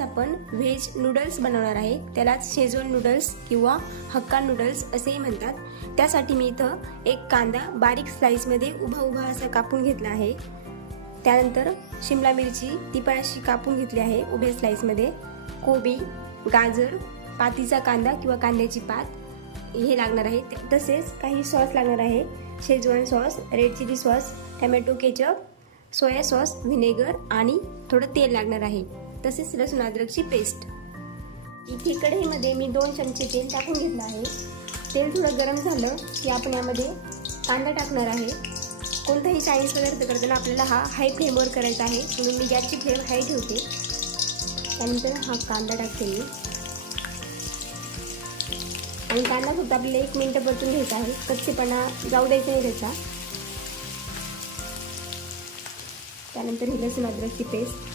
आपण veg noodles बनवणार आहे. त्यालाच शेजवान नूडल्स किंवा हक्का नूडल्स असेही म्हणतात. त्यासाठी मी इथं एक कांदा बारीक स्लाईसमध्ये उभा उभा असा कापून घेतला आहे. त्यानंतर शिमला मिरची ती पण अशी कापून घेतली आहे उभ्या स्लाईसमध्ये कोबी गाजर पातीचा कांदा किंवा कांद्याची पात हे लागणार आहे. तसेच काही सॉस लागणार आहे. Schezwan sauce red chilli sauce tomato ketchup soya sauce vinegar आणि थोडं तेल लागणार आहे. तसेच लसूण अद्रकची पेस्ट इथे कढईमध्ये मी दोन चमचे तेल टाकून घेतलं आहे. तेल थोडं गरम झालं की आपण यामध्ये कांदा टाकणार आहे. कोणताही चायनीज पदार्थ करताना आपल्याला हा हाय फ्लेमवर करायचा आहे. म्हणून मी गॅसची फ्लेम हाय ठेवते. त्यानंतर हा कांदा टाकते मी. आणि कांदा फक्त आपल्याला एक मिनटं परतून घ्यायचा आहे. कच्चेपणा जाऊ द्यायचा नाही त्याचा. त्यानंतर ही लसूण अद्रकची पेस्ट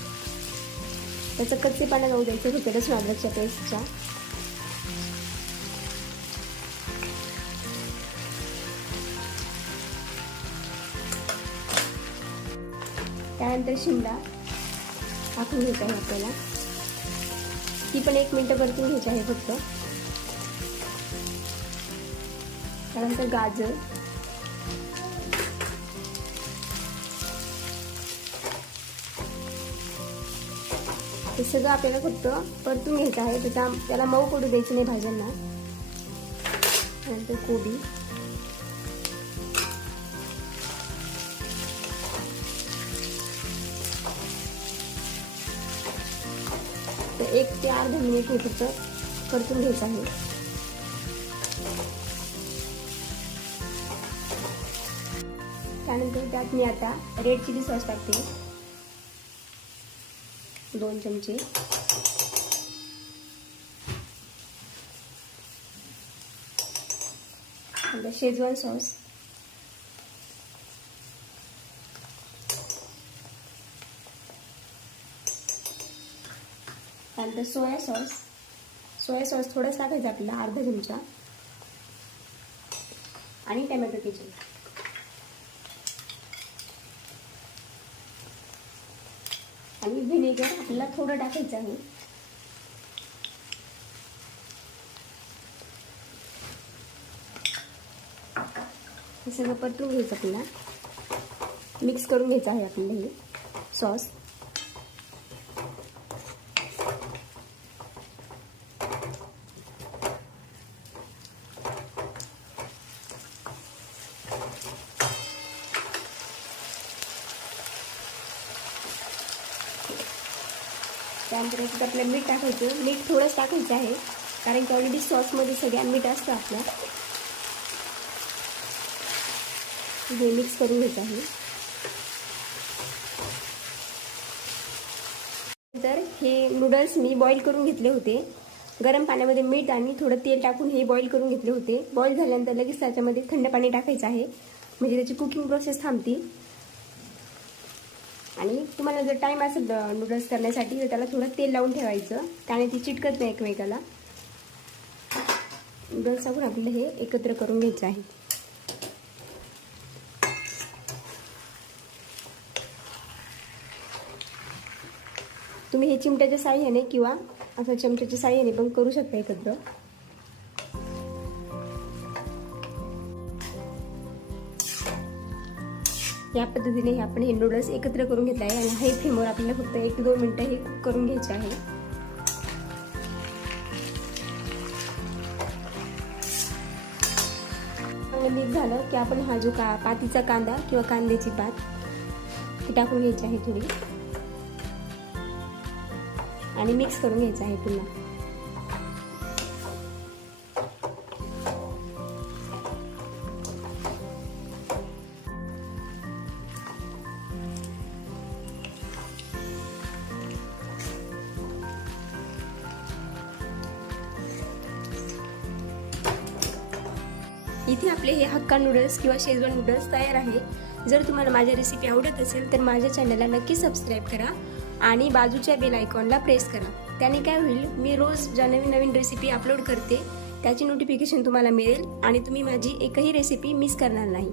त्याचा कच्चेपणा जाऊ द्यायचं होते लसूण अद्रकच्या पेस्टचा त्यानंतर शिमला टाकून घ्यायचा आहे आपल्याला. ती पण एक मिनटं परतून घ्यायची आहे फक्त. त्यानंतर गाजर. हे सगळं आपल्याला फक्त परतून घ्यायचं आहे. त्याचा त्याला मऊ पडू द्यायचं नाही भाज्यांना. त्यानंतर कोबी. तर एक ते अर्धा मिनिट हे फक्त परतून घ्यायचं आहे. त्यानंतर त्यात मी आता रेड चिली सॉस टाकते. दोन चमचे. Schezwan sauce. त्यानंतर सोया सॉस. सोया सॉस थोडंच टाकायचं आपल्याला अर्धा चमचा. आणि टमॅटो केचप आणि व्हिनेगर आपल्याला थोडं टाकायचं आहे. हे सगळं परतून घ्यायचं आपल्याला. मिक्स करून घ्यायचं आहे आपल्याला हे सॉस त्यानंतर याच्यात आपल्याला मीठ टाकायचं. मीठ थोडंच टाकायचं आहे कारण की ऑलरेडी सॉसमध्ये सगळ्या मीठ असतं आपल्या हे मिक्स करून घ्यायचं आहे. नंतर हे नूडल्स मी बॉईल करून घेतले होते. गरम पाण्यामध्ये मीठ आणि थोडं तेल टाकून हे बॉईल करून घेतले होते. बॉईल झाल्यानंतर लगेच त्याच्यामध्ये थंड पाणी टाकायचं आहे. म्हणजे त्याची कुकिंग प्रोसेस थांबती. आणि तुम्हाला जर टाईम असेल नूडल्स करण्यासाठी तर त्याला थोडं तेल लावून ठेवायचं. त्याने ती चिटकत नाही एकमेकाला. नूडल्स टाकून आपल्याला हे एकत्र करून घ्यायचं आहे. तुम्ही हे चिमट्याच्या साह्याने किंवा असं चमच्याच्या साह्याने पण करू शकता एकत्र. या पद्धतीने हे आपण हे नूडल्स एकत्र करून घेतले आहे आणि हाय फ्लेमवर आपल्याला फक्त एक दोन मिनटं हे कुक करून घ्यायचे आहे. चांगलं मीठ झालं की आपण हा जो का पातीचा कांदा किंवा कांद्याची पात ती टाकून घ्यायची आहे थोडी. आणि मिक्स करून घ्यायचं आहे पुन्हा इथे आपले हे हक्का नूडल्स किंवा शेजवान नूडल्स तयार आहे. जर तुम्हाला माझ्या रेसिपी आवडत असेल तर माझ्या चॅनलला नक्की सबस्क्राईब करा आणि बाजूच्या बेल आयकॉनला प्रेस करा. त्याने काय होईल मी रोज ज्या नवीन नवीन रेसिपी अपलोड करते त्याची नोटिफिकेशन तुम्हाला मिळेल आणि तुम्ही माझी एकही रेसिपी मिस करणार नाही.